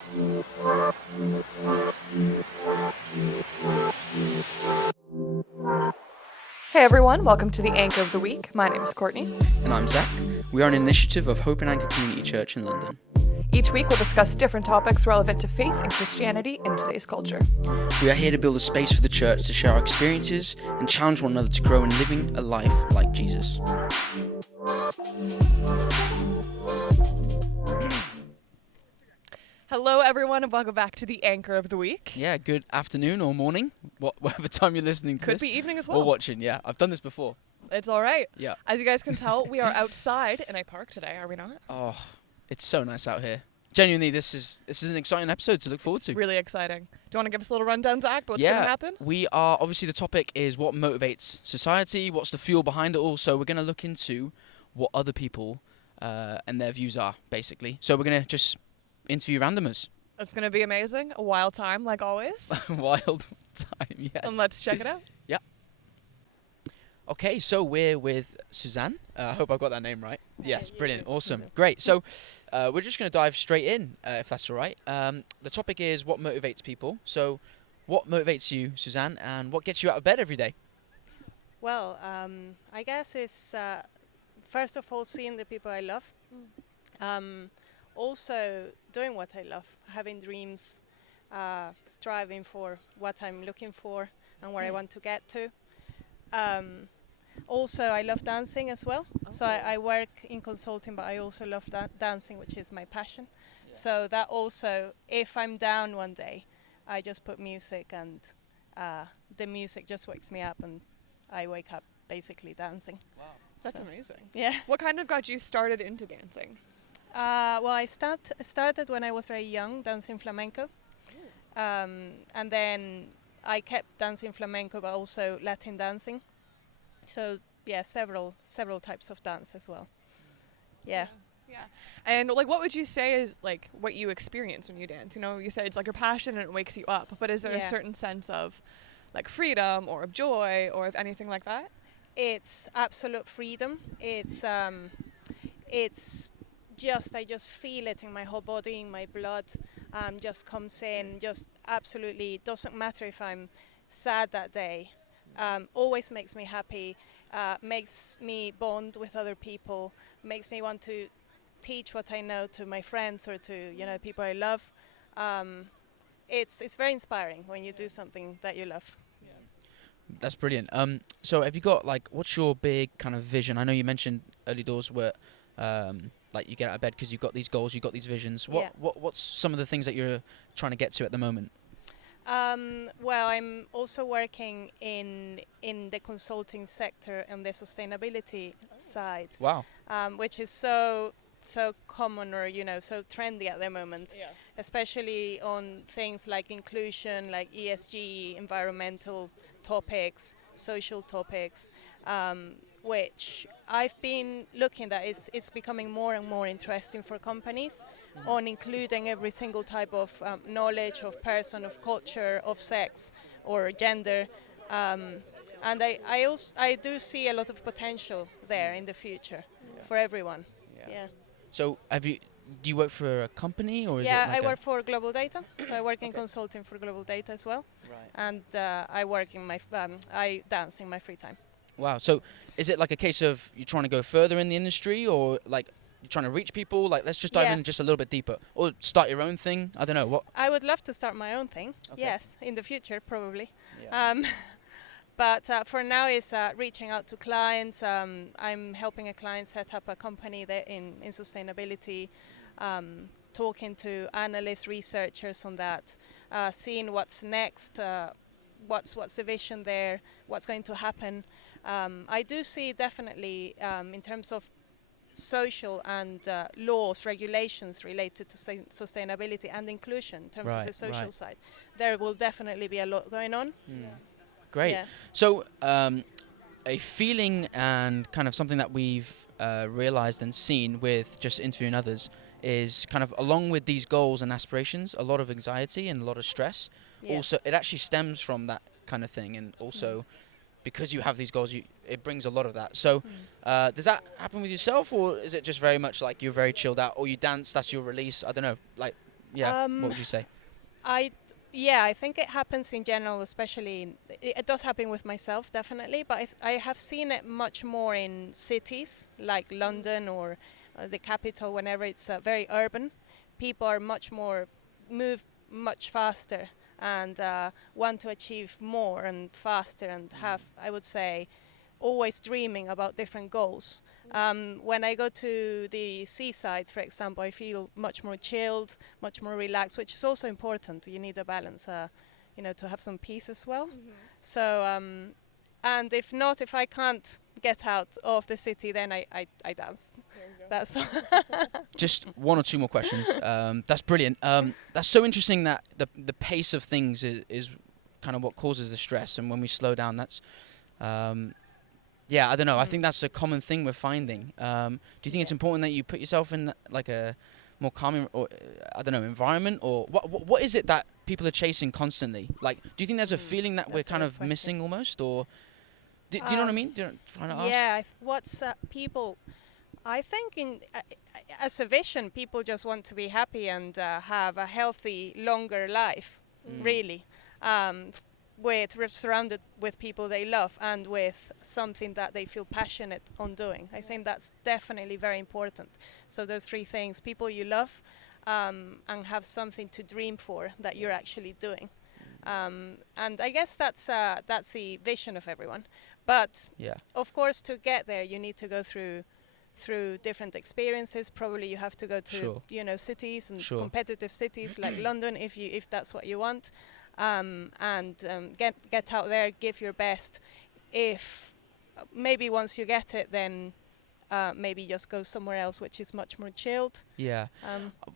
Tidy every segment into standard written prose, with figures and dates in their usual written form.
Hey everyone, welcome to the Anchor of the Week. My name is Courtney. And I'm Zach. We are an initiative of Hope and Anchor Community Church in London. Each week we'll discuss different topics relevant to faith and Christianity in today's culture. We are here to build a space for the church to share our experiences and challenge one another to grow in living a life like Jesus. Hello everyone and welcome back to the Anchor of the Week. Yeah, good afternoon or morning, whatever time you're listening to Could this. be evening as well. Or watching, yeah. I've done this before. It's all right. Yeah. As you guys can tell, we are outside in a park today, are we not? Oh, it's so nice out here. Genuinely, this is an exciting episode to look forward to. Really exciting. Do you want to give us a little rundown, Zach, what's Yeah, going to happen? we are, obviously the topic is what motivates society, what's the fuel behind it all. So we're going to look into what other people and their views are, basically. So we're going to just interview randomers. It's going to be amazing. A wild time, like always. Wild time, yes. And let's check it out. Yeah. Okay, so we're with Suzanne. I hope I got that name right. Yes, brilliant, awesome, great. So we're just going to dive straight in, if that's all right. The topic is what motivates people. So what motivates you, Suzanne, and what gets you out of bed every day? Well, I guess it's first of all seeing the people I love. Also doing what I love, having dreams, striving for what I'm looking for and where I want to get to. Also, I love dancing as well. Okay. So I work in consulting, but I also love dancing, which is my passion. Yeah. So that also, if I'm down one day, I just put music and the music just wakes me up and I wake up basically dancing. Wow, that's amazing. Yeah. What kind of got you started into dancing? Well, I started when I was very young, dancing flamenco. And then I kept dancing flamenco, but also Latin dancing. So, yeah, several types of dance as well. Yeah. Yeah. And, like, what would you say is, like, what you experience when you dance? You know, you said it's, like, your passion and it wakes you up. But is there a certain sense of, like, freedom or of joy or of anything like that? It's absolute freedom. It's just, I just feel it in my whole body, in my blood, just comes in, just absolutely, doesn't matter if I'm sad that day, always makes me happy, makes me bond with other people, makes me want to teach what I know to my friends or to, people I love. It's very inspiring when you do something that you love. That's brilliant. So have you got, like, what's your big kind of vision? I know you mentioned early doors where like you get out of bed because you've got these goals, you've got these visions. What's some of the things that you're trying to get to at the moment? Well, I'm also working in the consulting sector and the sustainability side. Wow. Which is so common or, so trendy at the moment. Yeah. Especially on things like inclusion, like ESG, environmental topics, social topics, which I've been looking at. It's becoming more and more interesting for companies on including every single type of knowledge, of person, of culture, of sex or gender. And I do see a lot of potential there in the future for everyone. Yeah. So do you work for a company or is it like I work for Global Data. So I work in consulting for Global Data as well. Right. And I work in my I dance in my free time. Wow. So is it like a case of you're trying to go further in the industry or like you're trying to reach people? Like, let's just dive in just a little bit deeper. Or start your own thing? I don't know. What? I would love to start my own thing. Okay. Yes, in the future, probably. Yeah. But for now, it's reaching out to clients. I'm helping a client set up a company there in sustainability, talking to analysts, researchers on that, seeing what's next, what's the vision there, what's going to happen. I do see definitely in terms of social and laws, regulations related to sustainability and inclusion in terms of the social side. There will definitely be a lot going on. Great. Yeah. So a feeling and kind of something that we've realized and seen with just interviewing others is kind of along with these goals and aspirations, a lot of anxiety and a lot of stress. Yeah. Also, it actually stems from that kind of thing, and also because you have these goals, it brings a lot of that. So does that happen with yourself, or is it just very much like you're very chilled out, or you dance, that's your release? I don't know. Like, what would you say? I think it happens in general, especially it does happen with myself, definitely, but I have seen it much more in cities like London or the capital. Whenever it's very urban, people are move much faster and want to achieve more and faster and have, I would say, always dreaming about different goals. When I go to the seaside, for example, I feel much more chilled, much more relaxed, which is also important. You need a balance, to have some peace as well. So, and if I can't get out of the city, then I dance. That's just one or two more questions. That's brilliant. That's so interesting that the pace of things is kind of what causes the stress, and when we slow down, that's I don't know. I think that's a common thing we're finding. Do you think it's important that you put yourself in like a more calm or environment, or what is it that people are chasing constantly? Like, do you think there's a feeling that we're kind of missing almost, or do you know what I mean? Trying to ask. Yeah, what's people? I think as a vision, people just want to be happy and have a healthy, longer life, really. Surrounded with people they love and with something that they feel passionate on doing. I think that's definitely very important. So those three things: people you love, and have something to dream for that you're actually doing. And I guess that's the vision of everyone. But of course, to get there, you need to go through different experiences. Probably you have to go to cities and competitive cities like London if that's what you want. And get out there, give your best. If maybe once you get it, then maybe just go somewhere else which is much more chilled.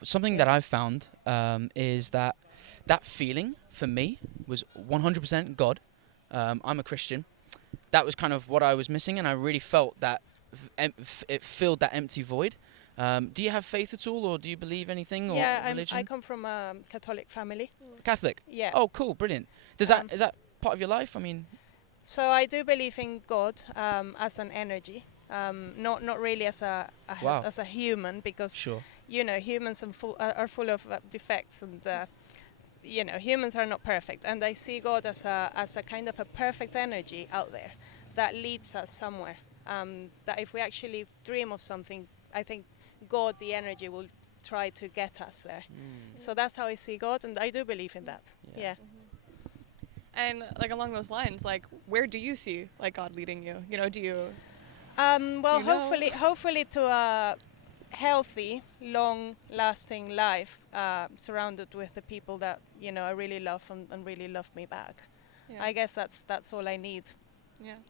Something that I've found is that feeling for me was 100% God. I'm a Christian. That was kind of what I was missing, and I really felt that it filled that empty void. Do you have faith at all, or do you believe anything, or religion? I come from a Catholic family. Catholic? Yeah. Oh, cool, brilliant. Is that part of your life? I mean... So I do believe in God as an energy, not really as a human, because humans are full of defects, and humans are not perfect. And I see God as a kind of a perfect energy out there that leads us somewhere. That if we actually dream of something, I think God, the energy, will try to get us there. So that's how I see God, and I do believe in that. Yeah. And like along those lines, like where do you see like God leading you? Do you? Hopefully to a healthy, long-lasting life, surrounded with the people that I really love and really love me back. I guess that's all I need.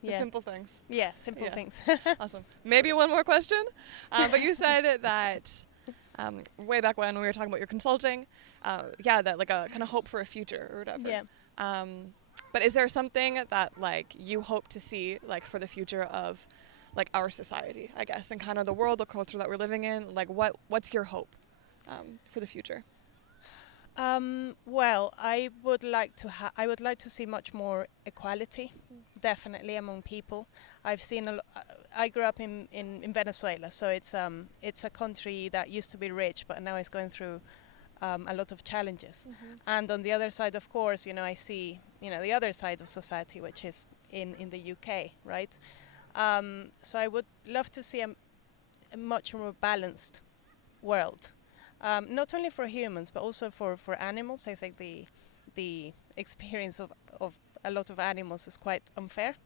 The simple things. Simple things. Awesome. Maybe one more question. But you said that way back when we were talking about your consulting, that like a kind of hope for a future or whatever. Yeah. But is there something that like you hope to see like for the future of like our society, I guess, and kind of the world, the culture that we're living in? Like what's your hope for the future? Well, I would like to see much more equality, definitely among people. I've seen I grew up in Venezuela, so it's a country that used to be rich, but now it's going through a lot of challenges. And on the other side, of course, I see the other side of society, which is in the UK, right? So I would love to see a much more balanced world. Not only for humans, but also for animals. I think the experience of a lot of animals is quite unfair.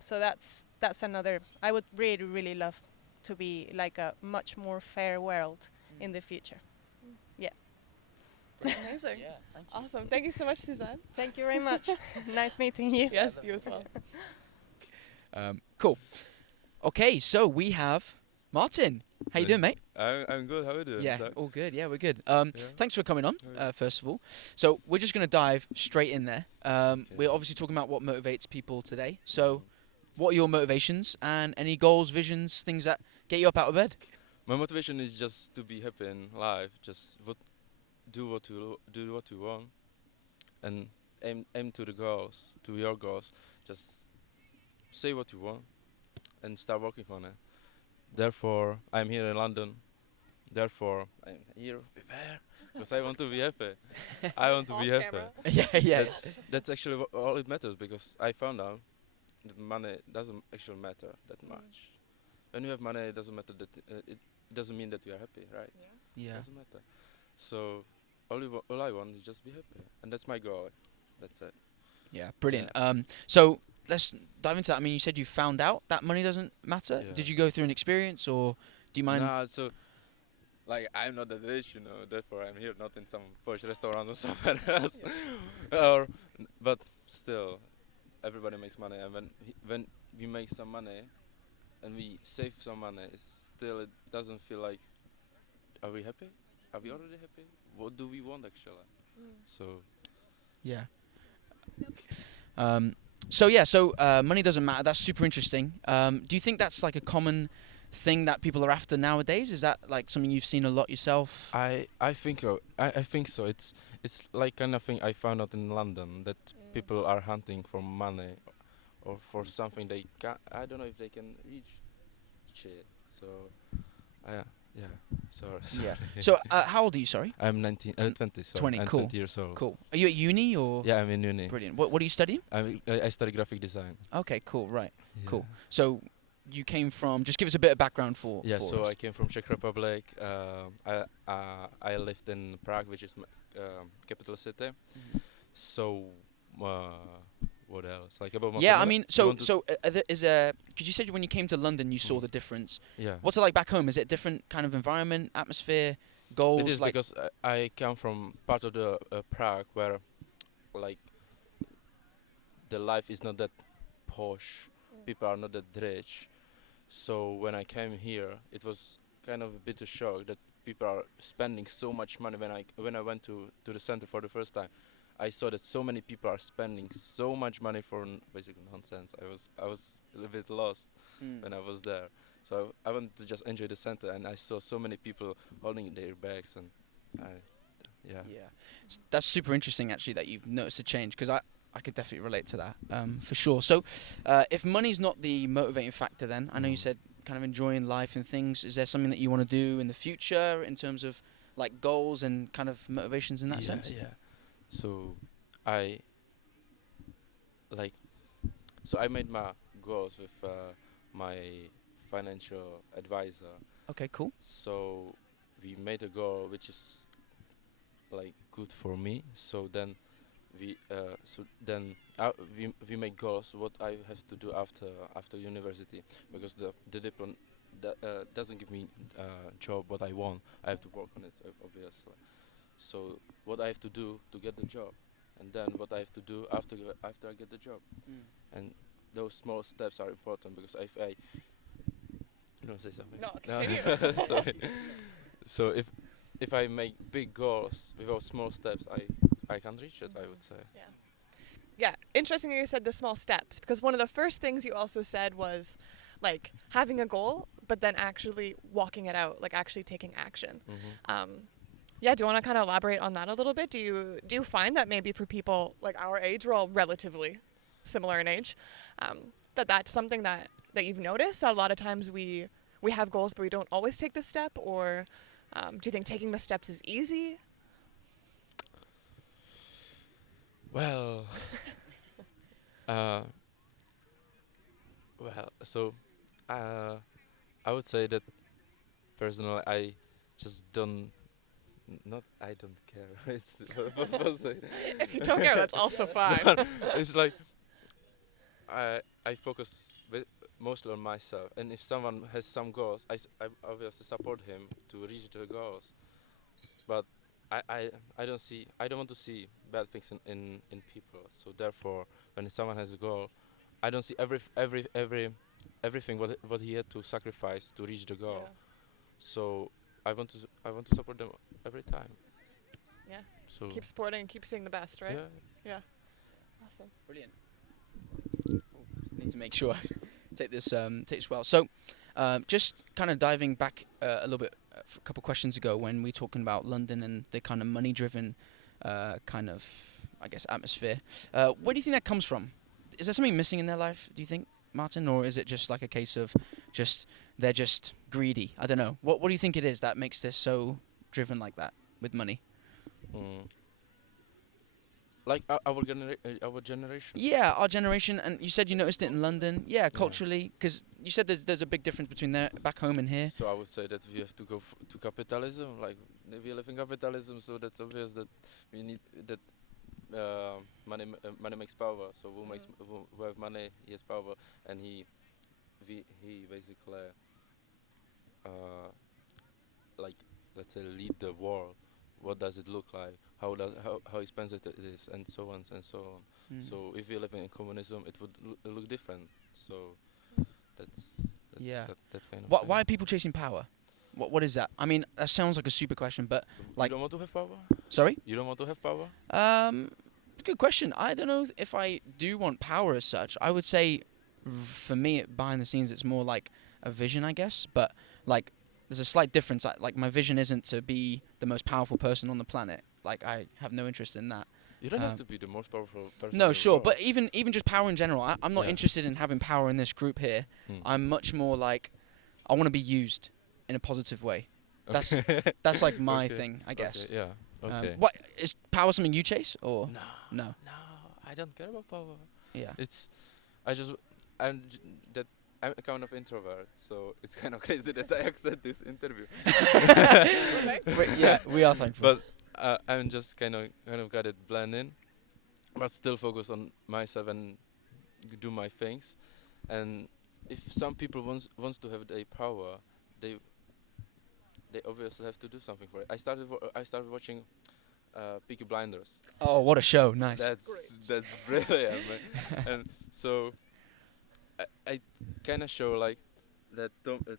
So that's another. I would really, really love to be like a much more fair world in the future. Yeah. Amazing. Yeah, thank you. Awesome. Thank you so much, Suzanne. Thank you very much. Nice meeting you. Yes, you as well. Cool. Okay, so we have Martin. How you doing, mate? I'm good. How are you doing? Yeah, all good. Yeah, we're good. Thanks for coming on, first of all. So we're just going to dive straight in there. We're obviously talking about what motivates people today. So what are your motivations and any goals, visions, things that get you up out of bed? My motivation is just to be happy in life. Just do what you want, and aim to the goals, to your goals. Just say what you want, and start working on it. Therefore, I'm here in London. Therefore, I'm here with Wether. because I want to be happy. I want to Off be happy. camera. Yeah. That's actually all it matters, because I found out that money doesn't actually matter that much. When you have money, it doesn't matter that it doesn't mean that you are happy, right? Yeah. Doesn't matter. So all I want is just be happy, and that's my goal. That's it. Yeah, brilliant. Yeah. So let's dive into that. I mean, you said you found out that money doesn't matter. Yeah. Did you go through an experience, or do you mind? Nah, so like I'm not that rich, therefore I'm here, not in some posh restaurant or somewhere else. But still, everybody makes money, and when we make some money and we save some money, it doesn't feel like, are we happy? Are we already happy? What do we want actually? So Yeah. So money doesn't matter. That's super interesting. Do you think that's like a common thing that people are after nowadays? Is that like something you've seen a lot yourself? I think I think so. It's like kind of thing I found out in London, that people are hunting for money or for something they can. I don't know if they can reach it. So yeah. Sorry. Yeah. So how old are you? Sorry. I'm 20. Sorry. 20. I'm Cool. 20 years old. Cool. Are you at uni or? Yeah, I'm in uni. Brilliant. What are you studying? I study graphic design. Okay. Cool. Right. Yeah. Cool. So you came from. Just give us a bit of background for. Yeah, for so us. I came from Czech Republic. I lived in Prague, which is capital city. So what else? Like about my Yeah, I family? mean, You want to- because you said when you came to London, you saw Mm. the difference. yeah. What's it like back home? Is it a different kind of environment, atmosphere, goals? It is like because I come from part of the Prague where, like, the life is not that posh. People are not that rich. So when I came here, it was kind of a bit of shock that people are spending so much money. When I went to the center for the first time, I saw that so many people are spending so much money for basically nonsense. I was a little bit lost when I was there. So I wanted to just enjoy the center, and I saw so many people holding their bags, and yeah. That's super interesting actually that you've noticed a change, because I could definitely relate to that for sure. So if money's not the motivating factor, then I know you said kind of enjoying life and things. Is there something that you want to do in the future in terms of like goals and kind of motivations in that sense? Yeah. So I made my goals with my financial advisor. Okay, cool. So we made a goal which is like good for me. So then we make goals what I have to do after university, because the diploma doesn't give me job what I want. I have to work on it obviously. So what I have to do to get the job, and then what I have to do after I get the job, and those small steps are important, because if I you want to say something? No, continue. Sorry. So if I make big goals without small steps, I can't reach it. I would say. Yeah, interesting you said the small steps, because one of the first things you also said was like having a goal, but then actually walking it out, like actually taking action. Yeah, do you want to kind of elaborate on that a little bit? Do you find that maybe for people like our age, we're all relatively similar in age, that's something that you've noticed? A lot of times we have goals, but we don't always take the step, or do you think taking the steps is easy? Well, so I would say that personally, I just don't. Not I don't care. It's what was I say? If you don't care, that's also fine. It's like I focus mostly on myself, and if someone has some goals, I obviously support him to reach the goals. But I don't want to see bad things in people. So therefore, when someone has a goal, I don't see everything what he had to sacrifice to reach the goal. Yeah. So I want to support them every time. Yeah. So Keep supporting and keep seeing the best, right? Yeah. Awesome. Brilliant. Need to make sure I take this well. So, just kind of diving back a little bit, a couple questions ago, when we were talking about London and the kind of money-driven kind of, I guess, atmosphere. Where do you think that comes from? Is there something missing in their life, do you think, Martin, or is it just like a case of they're just greedy? I don't know. What do you think it is that makes this so driven like that with money? Mm. Like our generation. Yeah, our generation. And you said you noticed it in London. Yeah, culturally, because you said there's a big difference between there back home and here. So I would say that we have to go to capitalism. Like we live in capitalism, so that's obvious that we need that money makes power. So who have money, he has power, and he basically like let's say lead the world. What does it look like? How expensive it is, and so on and so on. So if we live in communism, it would look different. So that's Yeah. that kind of. Why are people chasing power? What is that? I mean, that sounds like a super question, but like. You don't want to have power? Sorry? You don't want to have power? Good question. I don't know if I do want power as such. I would say, for me, behind the scenes, it's more like a vision, I guess. But like, there's a slight difference. Like, my vision isn't to be the most powerful person on the planet. Like, I have no interest in that. You don't have to be the most powerful person. No, sure, but even just power in general. I'm not interested in having power in this group here. I'm much more like, I want to be used in a positive way. That's like my thing, I guess. Okay, yeah. Okay. What is power something you chase or no? I don't care about power. Yeah. I'm kind of introvert, so it's kind of crazy that I accept this interview. Yeah, we are thankful. But I'm just kind of got it blend in, but still focus on myself and do my things. And if some people wants to have their power, they obviously have to do something for it. I started watching Peaky Blinders. Oh, what a show! Nice. That's brilliant, man. And so I kind of show like that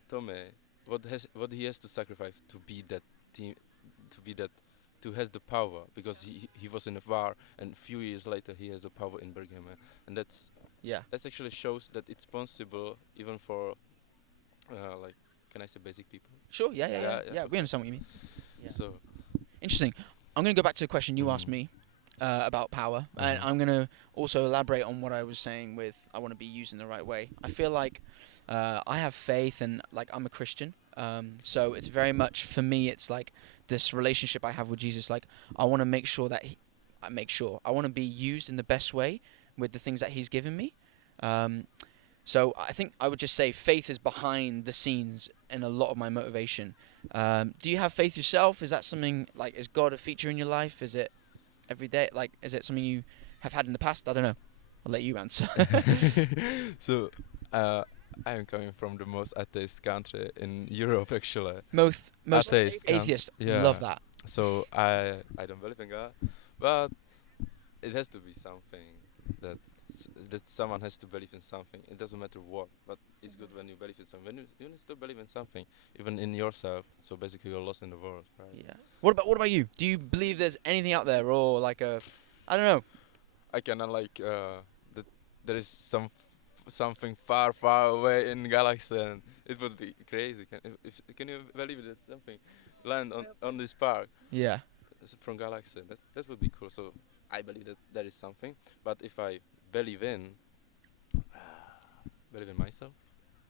Tommy what he has to sacrifice to be that team, to has the power, because he was in a war, and a few years later he has the power in Birmingham, and that actually shows that it's possible even for like, can I say basic people? Sure. Yeah. We understand what you mean. Yeah. So interesting. I'm going to go back to the question you asked me about power, and I'm going to also elaborate on what I was saying with I want to be used in the right way. I feel like I have faith, and like I'm a Christian, so it's very much for me. It's like this relationship I have with Jesus. Like I want to make sure that I want to be used in the best way with the things that He's given me. So I think I would just say faith is behind the scenes in a lot of my motivation. Do you have faith yourself? Is that something like, is God a feature in your life? Is it every day? Like, is it something you have had in the past? I don't know. I'll let you answer. So I am coming from the most atheist country in Europe, actually. Most atheist. Yeah. Love that. So I don't believe in God, but it has to be something that someone has to believe in something. It doesn't matter what, but it's good when you believe in something. When you need to believe in something, even in yourself. So basically, you're lost in the world, right? Yeah. What about you? Do you believe there's anything out there, or like I don't know. I cannot like that there is something far away in galaxy, and it would be crazy. Can you believe that something land on this park? Yeah. From galaxy. That would be cool. So I believe that there is something, but if I believe in myself.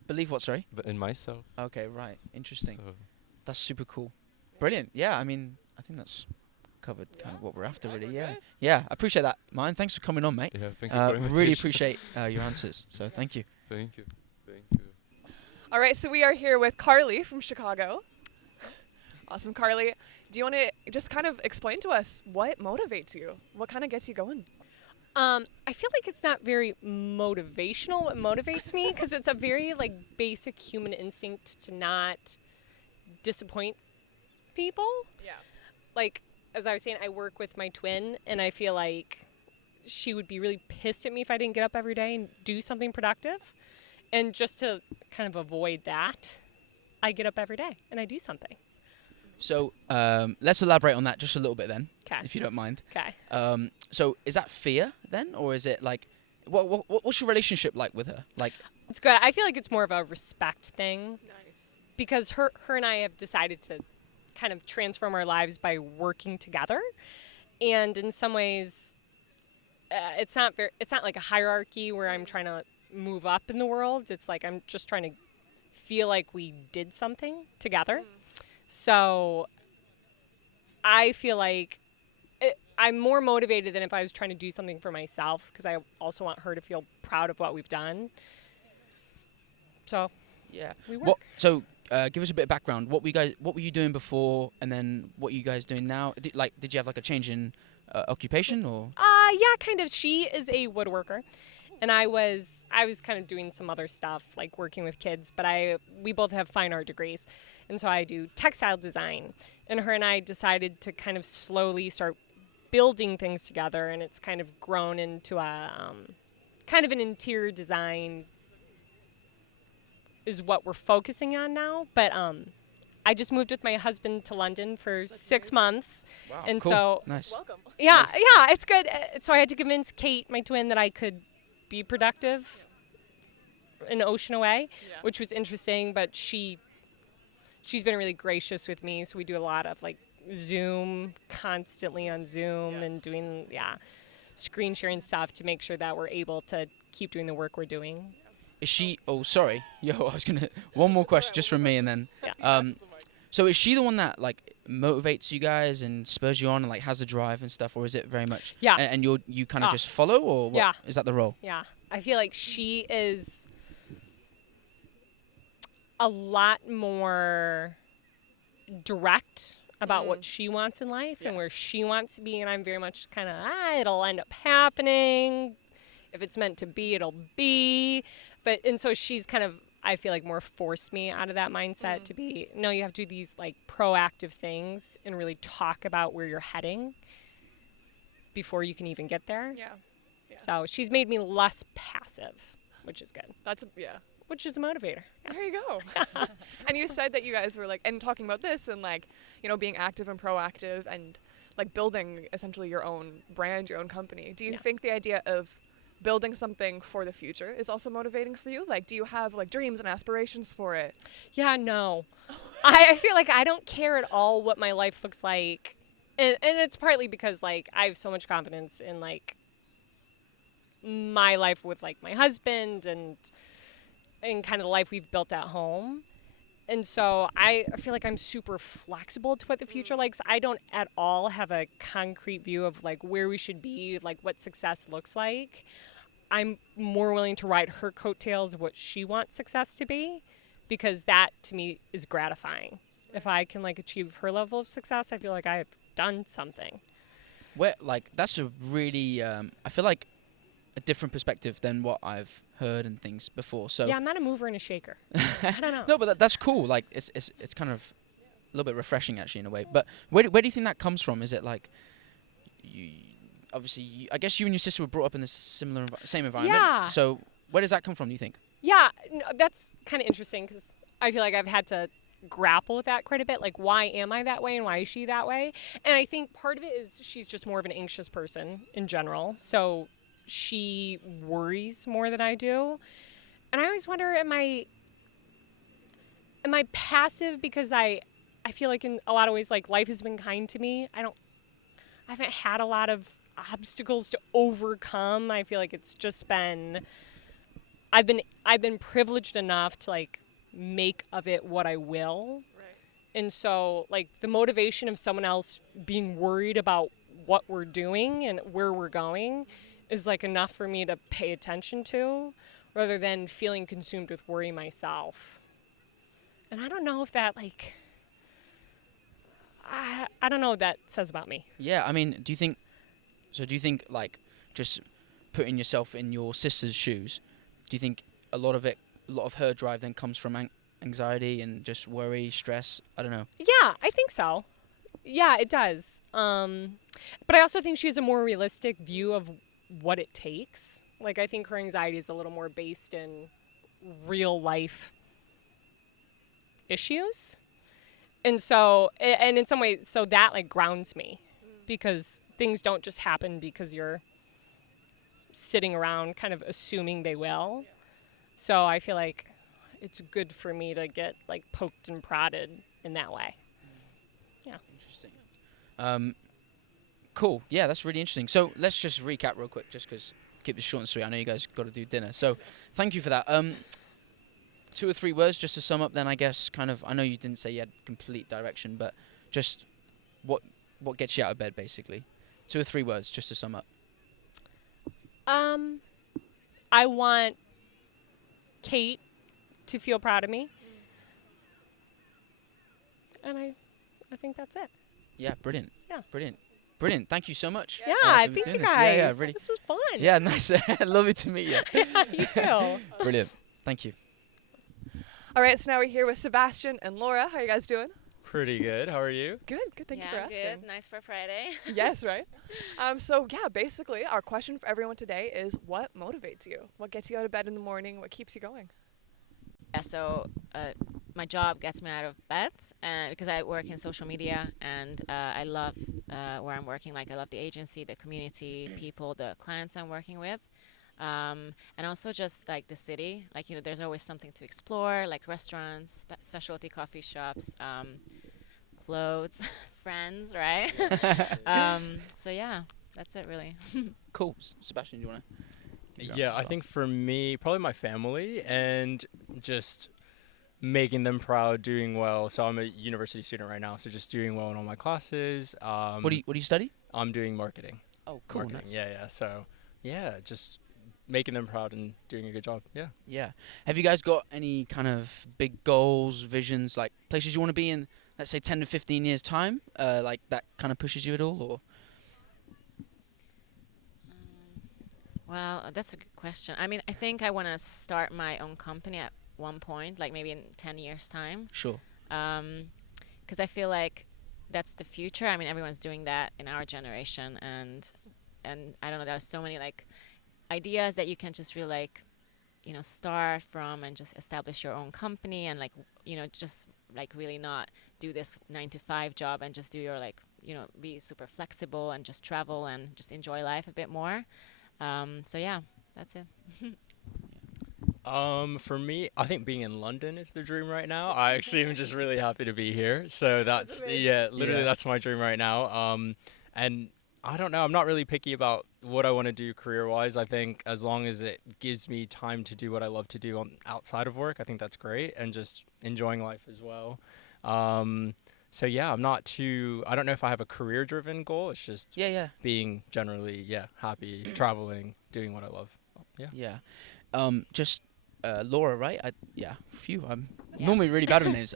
Believe what? Sorry. In myself. Okay. Right. Interesting. So That's super cool. Brilliant. Yeah. I mean, I think that's covered kind of what we're after, really. Yeah. Yeah. I appreciate that, Mine. Thanks for coming on, mate. Yeah. Thank you very much. Really appreciate your answers. So thank you. Thank you. All right, so we are here with Carly from Chicago. Awesome, Carly. Do you want to just kind of explain to us what motivates you? What kind of gets you going? I feel like it's not very motivational what motivates me, because it's a very like basic human instinct to not disappoint people. Yeah. Like, as I was saying, I work with my twin, and I feel like she would be really pissed at me if I didn't get up every day and do something productive. And just to kind of avoid that, I get up every day and I do something. So let's elaborate on that just a little bit then, 'Kay. if you don't mind. Okay. So is that fear then, or is it like, what's your relationship like with her? Like, It's good. I feel like it's more of a respect thing, Nice. because her and I have decided to kind of transform our lives by working together. And in some ways, it's not like a hierarchy where I'm trying to move up in the world. It's like I'm just trying to feel like we did something together. So I feel like I'm more motivated than if I was trying to do something for myself, because I also want her to feel proud of what we've done. So yeah, we work. So give us a bit of background. What were you doing before, and then what are you guys doing now? Did you have like a change in occupation or? Yeah, kind of. She is a woodworker, and I was kind of doing some other stuff like working with kids. But we both have fine art degrees, and so I do textile design. And her and I decided to kind of slowly start building things together, and it's kind of grown into a kind of an interior design is what we're focusing on now. But I just moved with my husband to London for 6 months. Wow, and cool. so Nice. Welcome. yeah, it's good. So I had to convince Kate, my twin, that I could be productive an ocean away, which was interesting, but she's been really gracious with me. So we do a lot of like Zoom, constantly on Zoom, and doing screen sharing stuff to make sure that we're able to keep doing the work we're doing. Is she? Oh, sorry. Yo, I was gonna. One more question just from me, and then. So is she the one that like motivates you guys and spurs you on and like has the drive and stuff, or is it very much? Yeah. And you kind of just follow, or what? Yeah. Is that the role? Yeah, I feel like she is a lot more direct about what she wants in life and where she wants to be, and I'm very much kind of it'll end up happening. If it's meant to be, it'll be. And so she's kind of, I feel like, more forced me out of that mindset to be, no, you have to do these like proactive things and really talk about where you're heading before you can even get there. Yeah. So she's made me less passive, which is good. Which is a motivator. Yeah. There you go. And you said that you guys were like, and talking about this and like, you know, being active and proactive and like building essentially your own brand, your own company. Do you think the idea of building something for the future is also motivating for you? Like, do you have like dreams and aspirations for it? Yeah, no. I feel like I don't care at all what my life looks like. And it's partly because like I have so much confidence in like my life with like my husband and kind of the life we've built at home. And so I feel like I'm super flexible to what the future likes. I don't at all have a concrete view of like where we should be, like what success looks like. I'm more willing to ride her coattails of what she wants success to be, because that to me is gratifying. If I can like achieve her level of success, I feel like I've done something. That's a really I feel like a different perspective than what I've heard and things before. So yeah, I'm not a mover and a shaker. I don't know. No, but that's cool. Like it's kind of a little bit refreshing actually in a way. But where do you think that comes from? Is it like I guess you and your sister were brought up in this same environment. Yeah. So where does that come from, do you think? Yeah, no, that's kind of interesting, because I feel like I've had to grapple with that quite a bit. Like, why am I that way and why is she that way? And I think part of it is she's just more of an anxious person in general. So she worries more than I do. And I always wonder, am I passive because I feel like in a lot of ways like life has been kind to me. I haven't had a lot of obstacles to overcome. I feel like it's just been I've been privileged enough to like make of it what I will. Right. And so like the motivation of someone else being worried about what we're doing and where we're going is like enough for me to pay attention to, rather than feeling consumed with worry myself. And I don't know if that like I don't know what that says about me. Yeah, I mean, do you think like just putting yourself in your sister's shoes, do you think a lot of her drive then comes from anxiety and just worry, stress? I don't know. Yeah, I think so. Yeah, it does. But I also think she has a more realistic view of what it takes. Like, I think her anxiety is a little more based in real life issues. And so, and in some ways, so that like grounds me, because things don't just happen because you're sitting around kind of assuming they will. So I feel like it's good for me to get like poked and prodded in that way. Yeah. Interesting. Cool. Yeah, that's really interesting. So let's just recap real quick, just because keep this short and sweet. I know you guys got to do dinner. So thank you for that. 2 or 3 words just to sum up then, I guess, kind of, I know you didn't say you had complete direction, but just what gets you out of bed, basically, 2 or 3 words, just to sum up. I want Kate to feel proud of me. And I think that's it. Yeah, brilliant. Yeah. Brilliant. Thank you so much. Yeah, for thank doing you this. guys. Yeah, really. This was fun. Yeah, nice. Lovely to meet you. You too. Brilliant. Thank you. All right, so now we're here with Sebastian and Laura. How are you guys doing? Pretty good. How are you? Good. Thank you for asking. Good. Nice for Friday. Yes, right? So yeah, basically our question for everyone today is what motivates you? What gets you out of bed in the morning? What keeps you going? Yeah, so my job gets me out of bed because I work in social media and I love where I'm working. Like I love the agency, the community, people, the clients I'm working with. And also just like the city, like, you know, there's always something to explore, like restaurants, specialty coffee shops, clothes, friends, right? So yeah, that's it really. Cool. Sebastian, do you want to? Yeah, I think for me, probably my family and just making them proud, doing well. So I'm a university student right now, so just doing well in all my classes. What do you study? I'm doing marketing. Oh, cool. Marketing. Nice. Yeah. So yeah, just making them proud and doing a good job. Yeah. Yeah. Have you guys got any kind of big goals, visions, like places you want to be in, let's say 10 to 15 years time? Like that kind of pushes you at all, or? Well, that's a good question. I mean, I think I want to start my own company at one point, like maybe in 10 years' time. Sure. Because I feel like that's the future. I mean, everyone's doing that in our generation, and I don't know. There's so many like ideas that you can just really like, you know, start from and just establish your own company and like, you know, just like really not do this 9-to-5 job and just do your like, you know, be super flexible and just travel and just enjoy life a bit more. So yeah, that's it. For me, I think being in London is the dream right now. I actually am just really happy to be here. So that's literally that's my dream right now. And I don't know, I'm not really picky about what I want to do career-wise. I think as long as it gives me time to do what I love to do outside of work, I think that's great, and just enjoying life as well. So yeah, I don't know if I have a career-driven goal. It's just being generally, happy, traveling, doing what I love. Yeah. Laura, right? Phew, I'm normally really bad with names.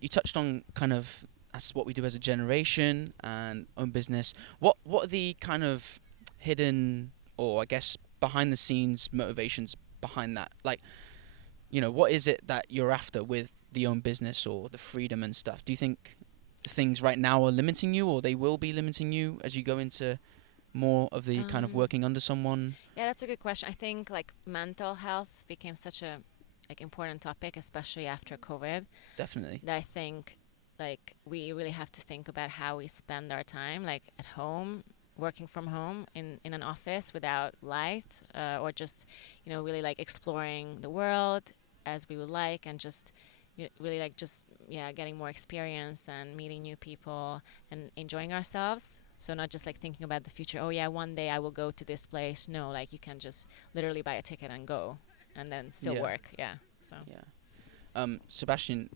You touched on kind of that's what we do as a generation and own business. What are the kind of hidden, or I guess behind the scenes motivations behind that? Like, you know, what is it that you're after with the own business or the freedom and stuff? Do you think things right now are limiting you, or they will be limiting you as you go into more of the kind of working under someone? Yeah, that's a good question. I think like mental health became such a like important topic, especially after COVID. Definitely. That I think like we really have to think about how we spend our time, like at home, working from home in an office without light, or just, you know, really like exploring the world as we would like, and just really like just getting more experience and meeting new people and enjoying ourselves. So not just like thinking about the future, oh yeah, one day I will go to this place. No, like you can just literally buy a ticket and go and then still work. Yeah. So Sebastian,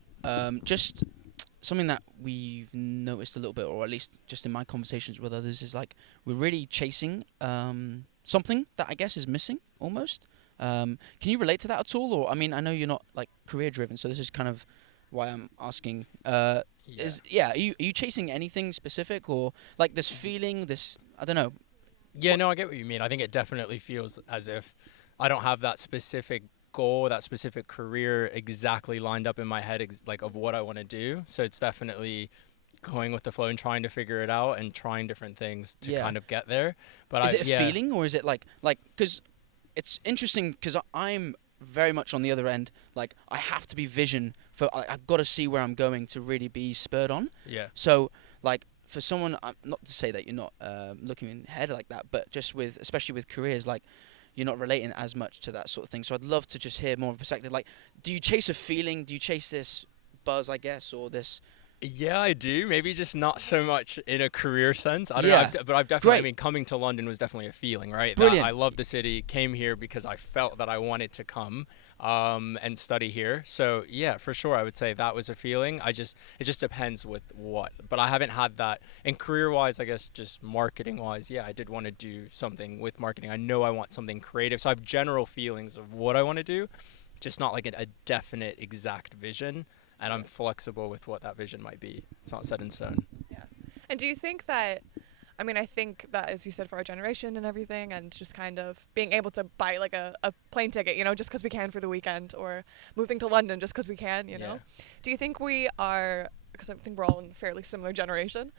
just something that we've noticed a little bit, or at least just in my conversations with others, is like we're really chasing something that I guess is missing almost. Can you relate to that at all? Or I mean, I know you're not like career driven, so this is kind of why I'm asking. Are you chasing anything specific, or like this feeling, this, I don't know? Yeah, no, I get what you mean. I think it definitely feels as if I don't have that specific goal, that specific career exactly lined up in my head, like of what I want to do. So it's definitely going with the flow and trying to figure it out and trying different things to kind of get there. But is it a feeling, or is it like because it's interesting, because I'm very much on the other end. Like I have to be vision for. I've got to see where I'm going to really be spurred on. Yeah. So like for someone, not to say that you're not looking ahead like that, but just with, especially with careers, like you're not relating as much to that sort of thing. So I'd love to just hear more of a perspective. Like, do you chase a feeling? Do you chase this buzz, I guess, or this Yeah, I do. Maybe just not so much in a career sense. I don't Yeah. know. But I've definitely, Great. I mean, coming to London was definitely a feeling, right? Brilliant. That I love the city, came here because I felt that I wanted to come and study here. So yeah, for sure, I would say that was a feeling. It just depends with what. But I haven't had that. And career-wise, I guess just marketing-wise, yeah, I did want to do something with marketing. I know I want something creative. So I have general feelings of what I want to do, just not like a definite exact vision. And I'm flexible with what that vision might be. It's not set in stone. Yeah. And do you think that, I mean, I think that, as you said, for our generation and everything, and just kind of being able to buy like a plane ticket, you know, just because we can for the weekend, or moving to London just because we can, you know, do you think we are, because I think we're all in a fairly similar generation,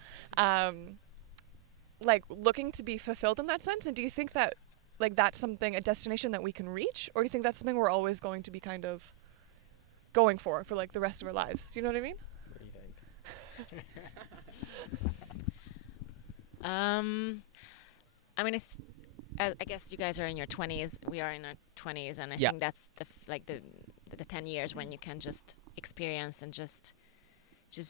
like looking to be fulfilled in that sense? And do you think that like that's something, a destination that we can reach, or do you think that's something we're always going to be kind of going for like the rest of our lives? Do you know what I mean? What do you think? I mean, it's. I guess you guys are in your 20s. We are in our 20s, and I Yeah. think that's the 10 years when you can just experience and just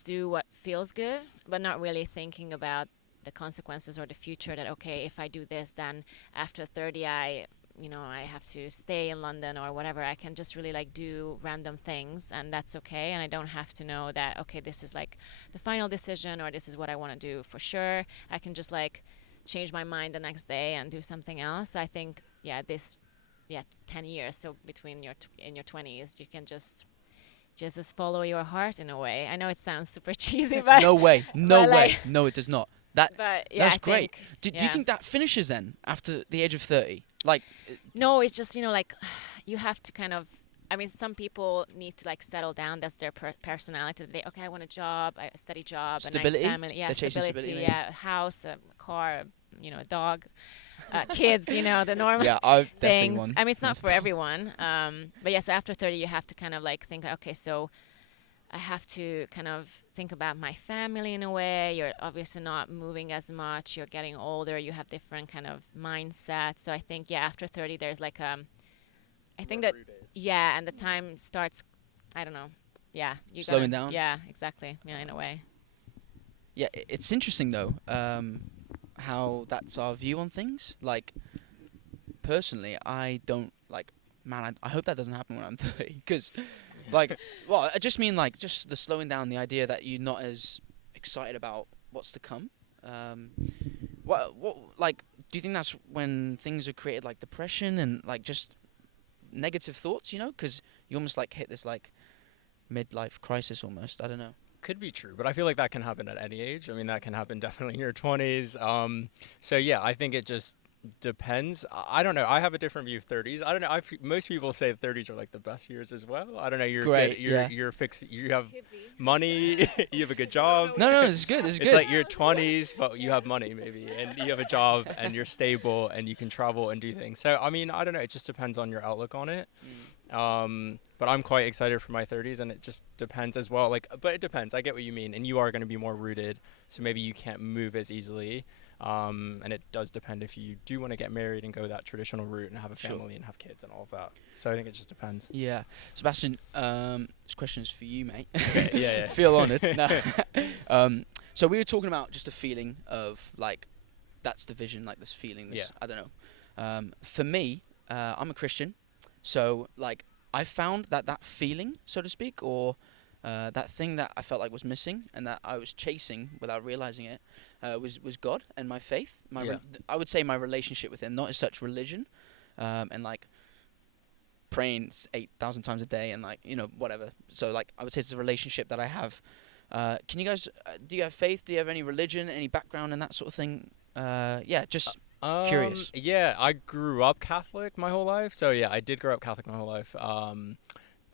do what feels good, but not really thinking about the consequences or the future. That okay, if I do this, then after 30, I have to stay in London or whatever. I can just really like do random things, and that's okay. And I don't have to know that, okay, this is like the final decision or this is what I want to do for sure. I can just like change my mind the next day and do something else. I think, 10 years. So between in your 20s, you can just follow your heart in a way. I know it sounds super cheesy, but No way. No but, way. like, No, it does not. That but yeah, that's I great. think, Do you think that finishes then after the age of 30? Like, No, it's just, like you have to kind of, I mean, some people need to like settle down. That's their personality. Okay, I want a job, a steady job, Stability? a nice family. Yeah, They're chasing stability. stability, Yeah, a house, a car, a dog, kids, the normal yeah, I've definitely things. one. I mean, it's not for everyone. But yeah, so after 30, you have to kind of like think, okay, so I have to kind of think about my family in a way. You're obviously not moving as much. You're getting older. You have different kind of mindsets. So I think, after 30, there's like I think that, and the time starts, I don't know. Yeah. Slowing down? Yeah, exactly. Yeah, in a way. Yeah, it's interesting though, how that's our view on things. Like, personally, I don't like. Man, I hope that doesn't happen when I'm 30, because, like, well, I just mean like just the slowing down, the idea that you're not as excited about what's to come. What like, do you think that's when things are created, like depression and like just negative thoughts? Because you almost like hit this like midlife crisis almost. I don't know. Could be true, but I feel like that can happen at any age. I mean, that can happen definitely in your 20s. So yeah, I think it just depends. I don't know. I have a different view of 30s. I don't know. Most people say 30s are like the best years as well. I don't know. You're Great, good. You're fixed. You have money. You have a good job. No, it's good. It's good. It's like your 20s, but you have money maybe, and you have a job, and you're stable, and you can travel and do things. So I mean, I don't know. It just depends on your outlook on it. But I'm quite excited for my 30s, and it just depends as well. Like, but it depends. I get what you mean, and you are going to be more rooted, so maybe you can't move as easily. And it does depend if you do want to get married and go that traditional route and have a family and have kids and all of that. So I think it just depends. Yeah, Sebastian, this question is for you, mate. Okay, yeah. Feel honoured. No. So we were talking about just a feeling of like, that's the vision, like this feeling. This, I don't know. For me, I'm a Christian. So, like, I found that feeling, so to speak, or that thing that I felt like was missing and that I was chasing without realizing it, was God and my faith. I would say my relationship with Him, not as such religion, and like praying 8,000 times a day and like, whatever. So, like, I would say it's a relationship that I have. Can you guys, do you have faith? Do you have any religion, any background in that sort of thing? Just... curious. Yeah, I grew up Catholic my whole life. So yeah, I did grow up Catholic my whole life.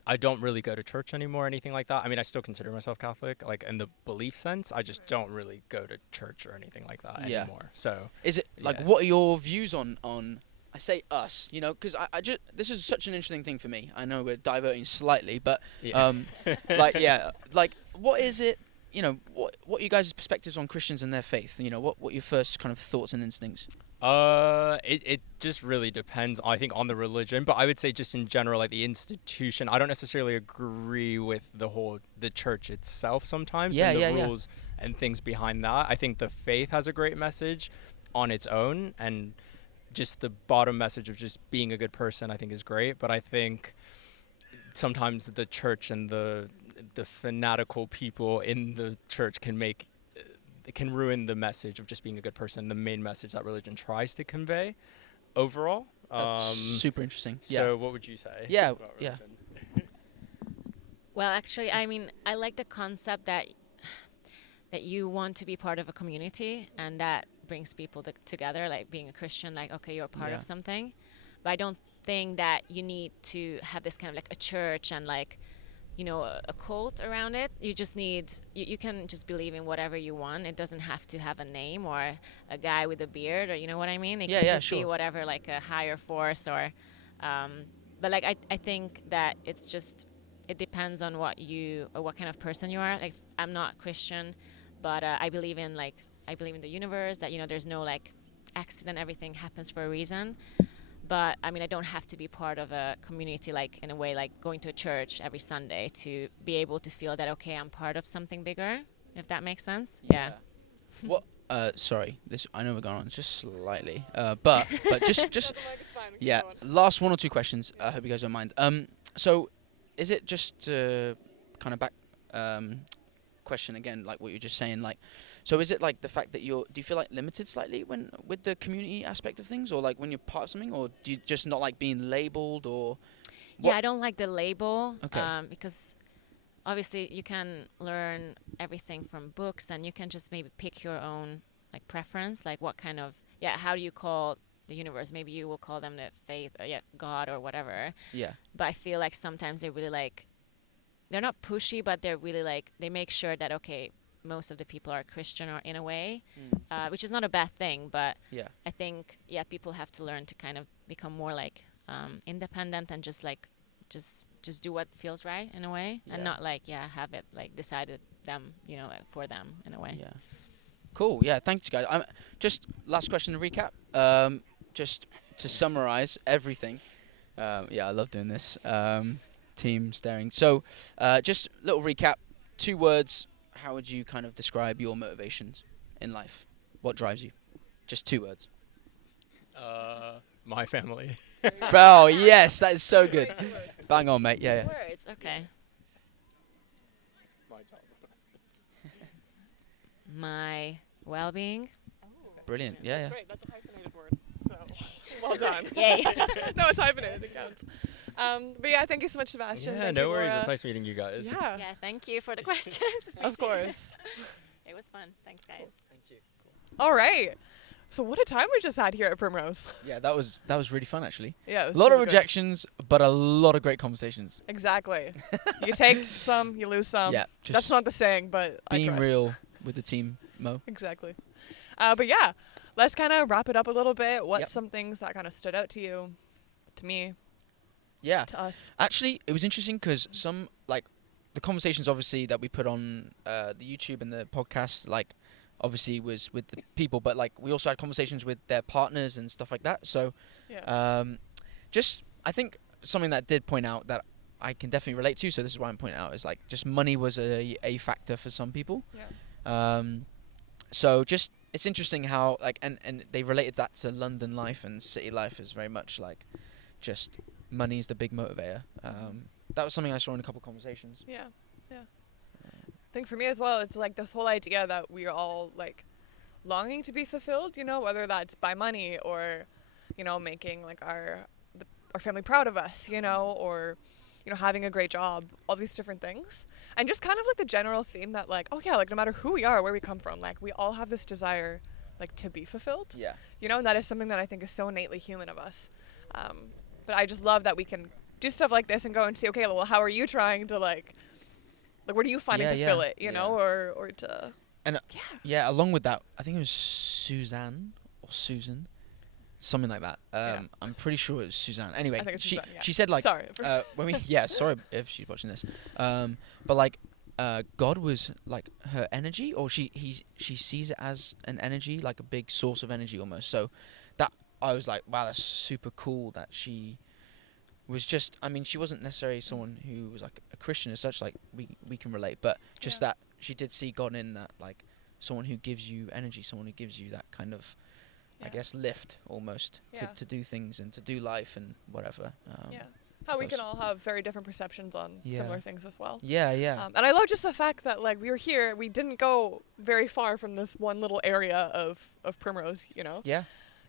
I don't really go to church anymore or anything like that. I mean, I still consider myself Catholic, like in the belief sense. I just don't really go to church or anything like that anymore. So is it like, what are your views on I say us, because I just, this is such an interesting thing for me. I know we're diverting slightly, but like what is it? What are you guys' perspectives on Christians and their faith? What your first kind of thoughts and instincts? It just really depends, I think, on the religion, but I would say just in general, like the institution. I don't necessarily agree with the church itself sometimes and the rules and things behind that. I think the faith has a great message on its own, and just the bottom message of just being a good person, I think, is great. But I think sometimes the church and the fanatical people in the church it can ruin the message of just being a good person, the main message that religion tries to convey overall. That's super interesting. So what would you say? Yeah, about yeah. Well, actually, I mean, I like the concept that you want to be part of a community, and that brings people together, like being a Christian, like, okay, you're part of something. But I don't think that you need to have this kind of like a church and like, you know, a cult around it. You just need, you can just believe in whatever you want. It doesn't have to have a name or a guy with a beard, or you know what I mean? It can just be whatever, like a higher force or, but like I think that it's just, it depends on what kind of person you are. Like I'm not Christian, but I believe in the universe, that, you know, there's no like accident, everything happens for a reason. But I mean, I don't have to be part of a community, like in a way, like going to a church every Sunday to be able to feel that, okay, I'm part of something bigger, if that makes sense. Yeah. What? Sorry, I know we're going on just slightly, but just yeah. Last 1 or 2 questions. I hope you guys don't mind. So, is it just kind of back question again, like what you're just saying, like? So is it like the fact that do you feel like limited slightly with the community aspect of things, or like when you're part of something, or do you just not like being labeled, or? Yeah, I don't like the label, okay. Because obviously you can learn everything from books, and you can just maybe pick your own like preference, like what kind of, how do you call the universe? Maybe you will call them the faith, or God or whatever. Yeah. But I feel like sometimes they're really like, they're not pushy, but they're really like, they make sure that, okay, most of the people are Christian or in a way, which is not a bad thing, but I think people have to learn to kind of become more like independent and just like just do what feels right in a way, and not like have it like decided them, you know, for them in a way. Yeah. Cool. Yeah. Thanks, guys. Just last question to recap. Just to summarize everything. I love doing this. Team staring. So, just a little recap. 2 words. How would you kind of describe your motivations in life? What drives you? Just 2 words. My family. Bro, yes, that is so good. Bang on, mate. Yeah. Words, okay. My well-being. Brilliant. Yeah. That's great. That's a hyphenated word. So, well done. Yay. No, it's hyphenated. It counts. But yeah, thank you so much, Sebastian. Yeah, thank no you, worries. Laura. It's nice meeting you guys. Yeah. Yeah, thank you for the questions. Of course. It was fun. Thanks, guys. Cool. Thank you. All right. So what a time we just had here at Primrose. Yeah, that was really fun actually. Yeah. It was A lot of super good. rejections, but a lot of great conversations. Exactly. You take some, you lose some. Yeah, just That's not the saying, but being I try. real with the team, Mo. Exactly. But yeah, let's kind of wrap it up a little bit. What's Yep. some things that kind of stood out to you, to me, Yeah. to us? Actually, it was interesting because some, like, the conversations obviously that we put on the YouTube and the podcast, like, obviously was with the people, but like we also had conversations with their partners and stuff like that. So, just I think something that did point out that I can definitely relate to. So this is why I'm pointing out is like just money was a factor for some people. Yeah. So just it's interesting how like and they related that to London life, and city life is very much like just money is the big motivator. That was something I saw in a couple of conversations. Yeah. I think for me as well, it's like this whole idea that we are all like longing to be fulfilled, you know, whether that's by money or, you know, making like our family proud of us, you know, or, you know, having a great job, all these different things. And just kind of like the general theme that like, oh yeah, like no matter who we are, where we come from, like we all have this desire like to be fulfilled. Yeah. You know, and that is something that I think is so innately human of us. But I just love that we can do stuff like this and go and see, okay, well, how are you trying to like where do you find it to fill it, you know, or to... And yeah, along with that, I think it was Suzanne or Susan, something like that. I'm pretty sure it was Suzanne. Anyway, I think it's Suzanne, yeah. she said like, sorry. when we sorry if she's watching this, but like God was like her energy, or she sees it as an energy, like a big source of energy almost. So that I was like, wow, that's super cool that she was just, I mean, she wasn't necessarily someone who was like a Christian as such, like we can relate, but just that she did see God in that, like someone who gives you energy, someone who gives you that kind of, I guess, lift almost to do things and to do life and whatever. How we can all have very different perceptions on similar things as well. Yeah. And I love just the fact that like we were here, we didn't go very far from this one little area of Primrose, you know? Yeah.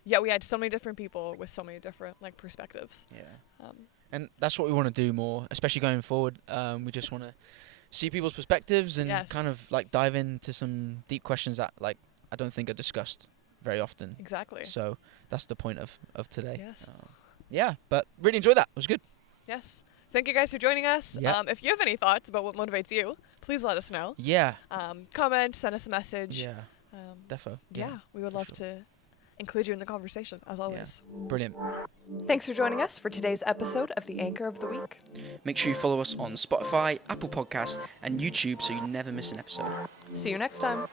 Yet we had so many different people with so many different like perspectives. Yeah. And that's what we want to do more, especially going forward. We just want to see people's perspectives and kind of like dive into some deep questions that like I don't think are discussed very often. Exactly. So that's the point of today. Yes. Yeah, but really enjoyed that. It was good. Yes. Thank you guys for joining us. Yeah. If you have any thoughts about what motivates you, please let us know. Yeah. Comment, send us a message. Yeah. Defo. Yeah, we would love to include you in the conversation, as always. Yeah. Brilliant. Thanks for joining us for today's episode of The Anchor of the Week. Make sure you follow us on Spotify, Apple Podcasts, and YouTube so you never miss an episode. See you next time.